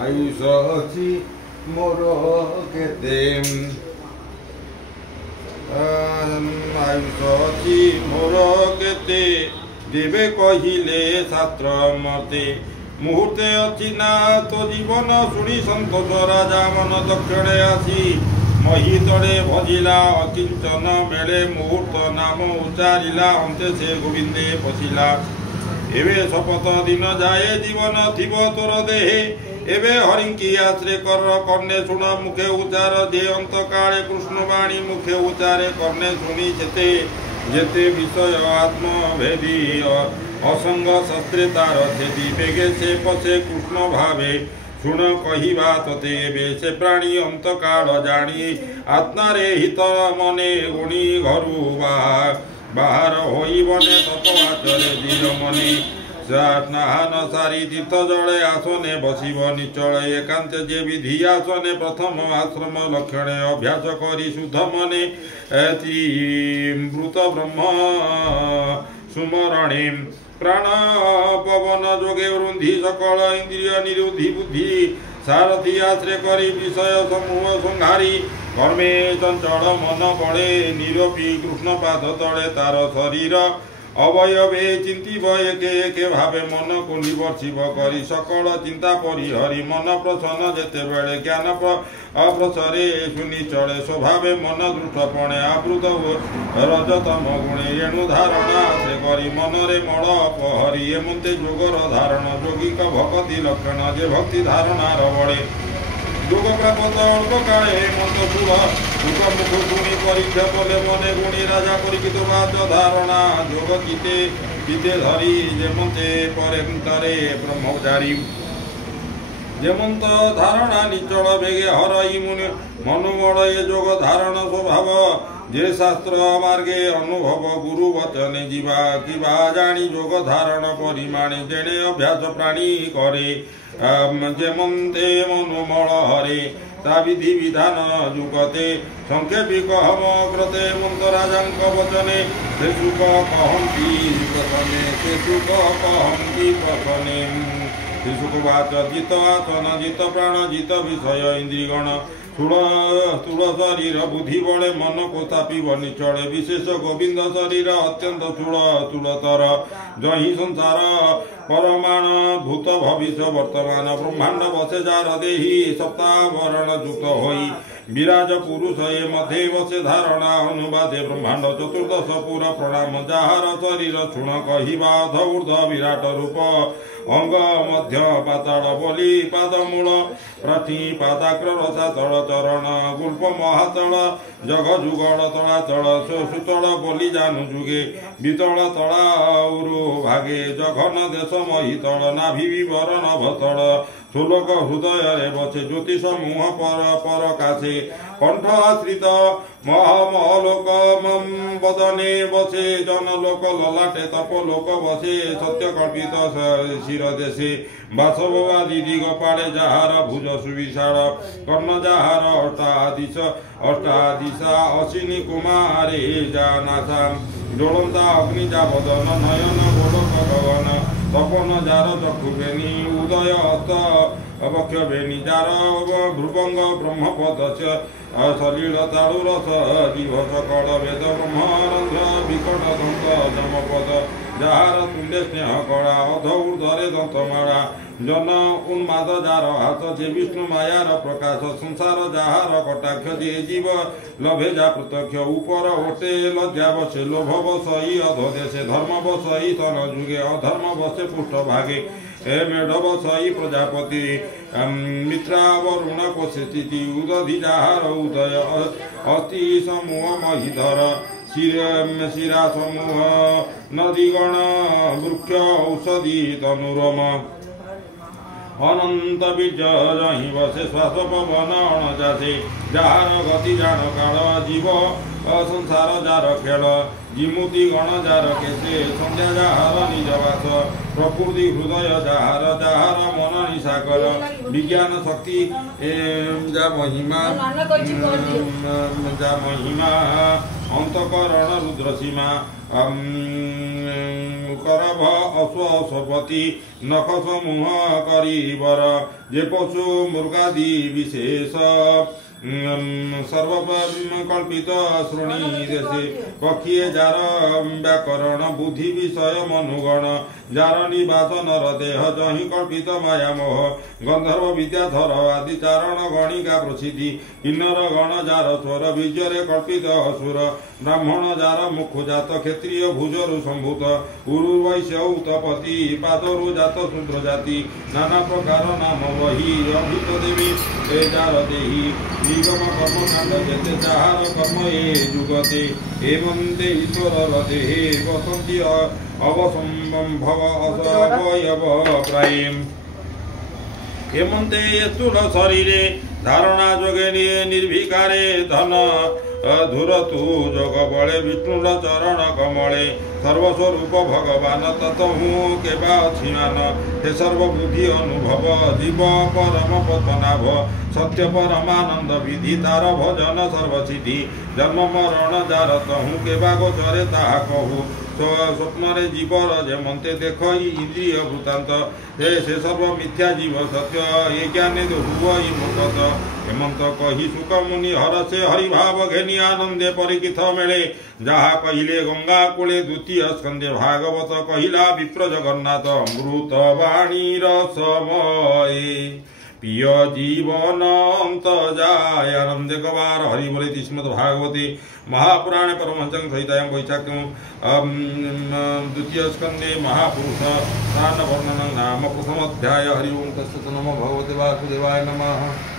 आयुष अछि मोर केते आयुष अछि मोर केते देवे कहिले शास्त्र मते मुहूर्ते अछि ना तो जीवन शुणी संतोष राजा मन दक्षिणे आसी मही तड़े भजिला अकिंचन मेले मुहूर्त नाम उच्चारिला अंते से गोविंदे पशिला एवे शपथ दिन जाए जीवन थिब तोर देहे एवे हरिंकी आश्रे कर कर्णे शुण मुखे उच्चार दे अंत काले कृष्ण वाणी मुखे उच्चारे कर्णे शुणी जेते जेते विषय आत्मभेदी असंग शस्त्रे तार छेदी बेगे से पसे कृष्ण भावे शुण कहिबा तते एवे से प्राणी अंत काल जानी आत्मारे हित मने गुणी घरु बाहर होई बने तपवाचरे धीर मने स्नान सारी तीर्थ जले आसने बसिब निचल एकांत जे विधि आसने प्रथम आश्रम लक्षणे अभ्यास करी शुद्ध मने मृत ब्रह्म सुमरणे प्राण पवन जोगे वृद्धि सकल इंद्रिय निरुद्धि बुद्धि सारथी आश्रय करी विषय समूह संहारी कर्मे चंचल मन बड़े निरपी कृष्ण पाद तले तार शरीर अवयवे चिंतिब एके एके भावे मन को निवर्षिब करी सकल चिंता परिहरी मन प्रसन्न जेते बेले ज्ञान अप्रसरे सुनि चले स्वभावे मन दृष्टपणे आवृत रजतम गुणे एणु धारणा से करी मनरे मल अपहरी एमते जोगर धारण जोगिक भक्ति लक्षण जे भक्ति धारणार बड़े जोग प्राप्त अल्प काले मंत सुर मुख मुख गुणी परीक्षा कले मने गुणी राजा परिचित बाच धारणा जोग चिते चिते धरी जेमते परेन्तरे ब्रह्मचारी जेमंत धारणा निचल बेगे हरई मुनि मनुमल ये जोग धारण स्वभाव जे शास्त्र मार्गे अनुभव गुरु वचने जीवा किवा जानी जोग धारण परिमाणे जेणे अभ्यास प्राणी करे जेमंते मनुमल हरे ता विधि विधान जुगते संक्षेपी कहम कृते मंत राजांक वचने से सुख कहन्ति प्रसने से सुख कहन्ति प्रसने से सुखवाच जित आसन जित प्राण जित विषय इंद्रिगण स्थूल शरीर बुद्धि बड़े मन को तापिब निचले विशेष गोविंद शरीर अत्यंत स्थूलतर जही संसार परमाण भूत भविष्य वर्तमान ब्रह्मांड बसे जार देही सप्तावरण युक्त होई विराज पुरुष ये मध्य बसे धारणा अनुवादे ब्रह्मांड चतुर्दश पुरा प्रणाम जार शरीर क्षुण कहिबा अध ऊर्ध विराट रूप अंग मध्य पाताड़ बोली पादमूल प्राची पादाग्र रसातल चरण गुल्प महातल जग जुगल तलातल सुतल बोली जानु जुगे वितल तलाउरु भागे जघन देश महितल नाभि विवर नभतल सुलोक हृदय बसे ज्योतिष मुह पर कासे कंठ आश्रित महामलोक बदने बसे जनलोक ललाटे तपोलोक बसे सत्य कल्पित शिर देशे बासवादी दिगपाड़े जहार भुज सुविशाल कर्ण जहार अष्टादिशा अश्विनी कुमारे जानासा ज्वलंता अग्निजा बदन नयन गोलक गगन तपन जार चक्षु बेनी उदय हस्त अवक्ष बेनी जार भ्रुभंग ब्रह्मपद सलील ताड़ुरस जीव सकल वेद ब्रह्मरंध्र विकट दंत जमपद जार तुल्य स्नेह कला अध ऊर्धरे दंतमाला जन उन्माद जार हाथ जे विष्णु मायार प्रकाश संसार जहार कटाक्ष जे जीव लभे जा प्रत्यक्ष ऊपर ओटे लज्जा बसे लोभ बसई अध देशे धर्म बसई तन जुगे अधर्म बसे पृष्ठ भागे हे मेढ बसई प्रजापति मित्रावरुण कोशे स्थिति उदधि जहार उदय अति समूह महिधर शिरा समूह नदीगण वृक्ष औषधि तनुरम अनंत बीज जही बसे श्वास पवन अणजासे जार गति जान काल जीव संसार जार खेल जिमुति गण जार केसे संध्या जहार निजवास प्रकृति हृदय जहार मन निशाकर विज्ञान शक्ति जा महिमा अंतकरण रुद्रसीमा करभ अश्वपति नख समूह करीवर जे पशु मृगादि विशेष सर्वकल्पित श्रोणी देशे पक्षीय जार व्याकरण बुद्धि विषय मनुगण जार निवास नर देह जहि कल्पित माया मोह गंधर्व विद्याधर आदि चारण गणिका प्रसिद्धि किन्नर गण जार स्वर बीजरे कल्पित असुर ब्राह्मण जार मुख जात क्षत्रिय भुजरु संभूत उरु वैश्य उत्पत्ति पादरु जात शूद्र जाति नाना प्रकार नाम वही अभूत देवी जार देही निगम कर्म कांड जेते जाहार कर्म ए जुगते एवं ते ईश्वर देहे वसंती अवसंभव असवयव प्रायेम हेमंते स्थूल शरीरे धारणा जोगे निर्विकारे धन धुरतु जोग बळे विष्णुर चरण कमळे सर्वस्वरूप भगवान ततहु केबा छिमान हे सर्वबुद्धि अनुभव जीव परम पद्मनाभ सत्य परमानंद विधि तार भजन सर्वसिद्धि जन्म मरण जार तहु केबा गोचरे ताहा कहु स्वप्न जीवर जेमते देख इंद्रिय वृत्तांत से सर्व मिथ्या जीव सत्य ये ज्ञाने हुआ मुक्त हेमंत कही सुख मुनि हर से हरिभाव घेनी आनंदे परिकित मेले जहा कहिले गंगा कूले द्वितीय स्कंदे भागवत कहिला विप्र जगन्नाथ अमृत वाणी रसमय प्रिय जीवन अंत जाय आनंद गवार हरि बोले श्रीमद् भागवते महापुराणे परमहंस सहितायां वैशाख्यं द्वितीय स्कंदे महापुरुष वर्णनं नाम प्रथम अध्याय हरि ओं तत्सत् नमो भगवते वासुदेवाय नमः।